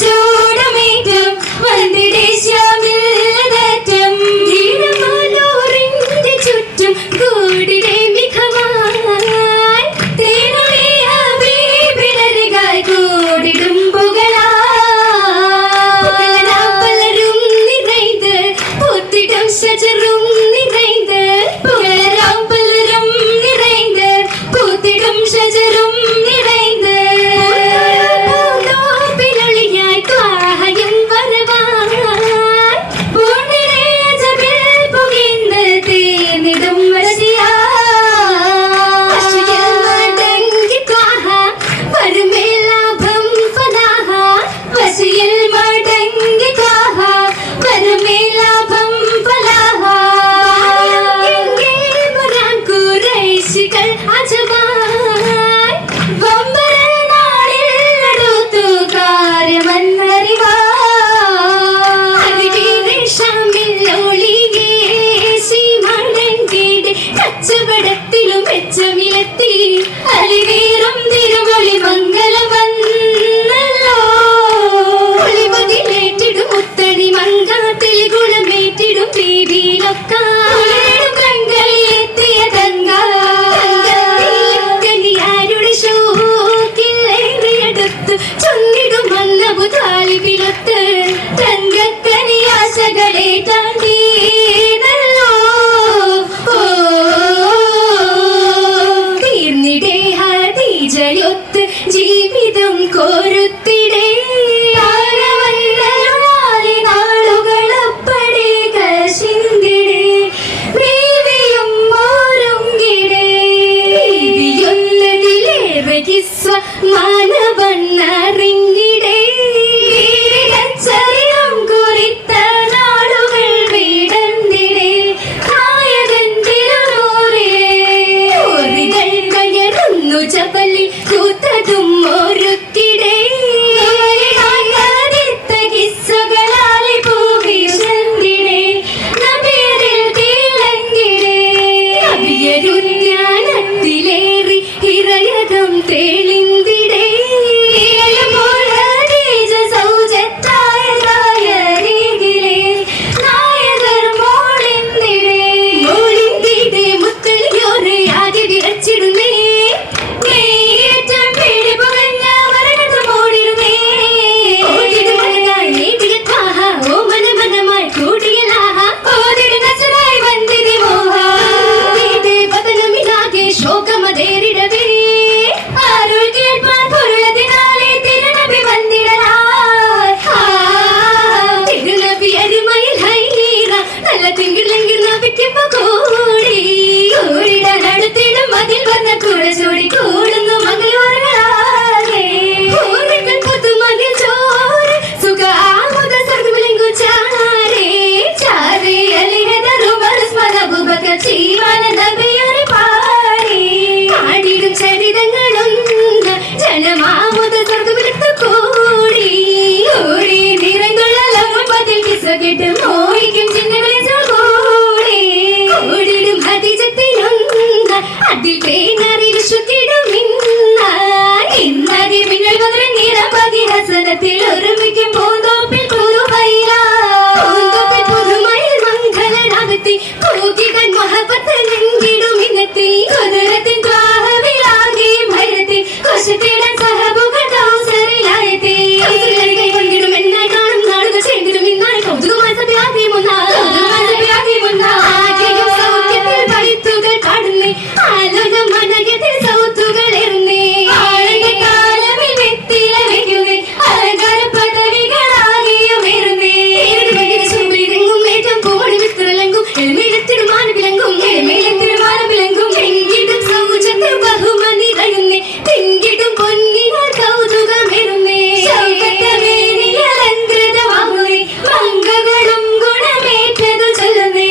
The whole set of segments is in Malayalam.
കച്ചോടമേറ്റം വന്ദിടേശ്യാമില്ലതറ്റം ധീരമാനോറിന്റെ ചുറ്റും കൂടിടെ മിഖമായി തേനുളിയ ബീബിടരുകായി കൂടിടും പലരും നിറൈത് പൂത്തിടും ഷജറും നിറൈത് പലരും നിറൈത് പൂത്തിടും ഷജറും നിറൈത് പൂന്തോപ്പിലൊളിയായി ത്വാഹയും വരവായി പൂണ്ടിടേ ജബിൽ പുകിന്ത് തേനിടും വശിയിൽ മടങ്ങി ത്വാഹ വരുമേ ലാഭം ഫലാഹ വശിയിൽ മടങ്ങി ത്വാഹ വരുമേ ലാഭം ഫലാഹ എങ്കിൽ മുരാൻ ഖുറൈശികൾ അജബായി വമ്പര നാളിൽ അടുത്തു കച്ചവടത്തിലും മെച്ചമിലെത്തി അലിവേറും തിരുമൊഴി മംഗളം വന്നല്ലോ ഒളിവതിലേറ്റിടും മുത്തടി മങ്കാത്തിൽ ഗുണമേറ്റിടും ബീബിയിലൊക്കെ കങ്കളിലെത്തിയ തങ്കനിയാരുടെ ഷോക്കിലേറിയടുത്ത് ചൊന്നിടും വന്നബു താലിബിലൊത്ത് തങ്കക്കനിയാശകളെ താണ്ടീനല്ലോ തീർന്നിടേ ഹദീജയൊത്ത് ജീവിതം കോരുത്തിടേ നാളുകളപ്പടേ കശിന്തിടേ ബീവിയും മോരുങ്കിടേ ബീവിയൊന്നതിലേറെ കിസ്വ മാനവണ്ണറിഞ്ഞിടേ ചരിതം കുറിത്ത നാളുകൾ വീടന്തിടേ നായകൻ തിരുനൂറിലേ ഓറികൾ കയറുന്നു ചപലി കൂത്തതും ഒരുക്കിടേ കിസ്സുകളാലെ പൂവിശന്തിടേ നബിയരിൽ തിളങ്ങിടേ നബിയരുജ്ഞാനത്തിലേറി ഹിറയകം തെളിന്തിടേ ഒരുമിക്കും പൂന്തോപ്പിൽ പുതുമയിൽ മംഗളനാകത്തി കൂകിതൻ മഹബത്ത് നെങ്കിടും ഇന്നത്തി കുതിരത്തിൻ ത്വാഹവിലാകെ ഭരത്തി കൊശത്തിടൻ സഹബുകൾ കൗസറിലായെത്തി കൊണ്ടിടും എന്നായി കാണും നാടുകൾ ചേർന്നിടും ഇന്നായി കൗതുകമായി സഭയാകെ ആകെയും സൗഖ്യത്തിൽ പഴുത്തുകൾ പാടുന്നേ ആലോകം മനയത്തിൽ സൗത്തുകൾ എറുന്നേ കാലമിൽ വെത്തില വെയ്യുന്നേ അലങ്കാര പദവികളാകെയും എറുന്നേ ചുമ്പിലെങ്ങും ഏറ്റവും പൂമണി വിത്തിരലെങ്കും എളിമയിലെത്തിടും മാനവിലങ്കും എങ്കിടും സൗജത്തിൽ ബഹുമതി തഴുന്നേ തിങ്കിടും പൊന്നിനാൽ കൗതുകമെറുന്നേ അലങ്കൃതമാകുന്നേ മംഗകളും ഗുണമേറ്റതു ചൊല്ലുന്നേ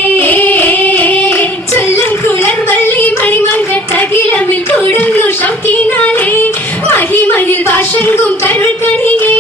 ചൊല്ലും കുളർ വള്ളി മണിമങ്കത്തകിലമിൽ കൂടുന്നു ഷൗക്കിനാലേ മഹിമയിൽ ഭാഷങ്കും കരുൾക്കണിയേ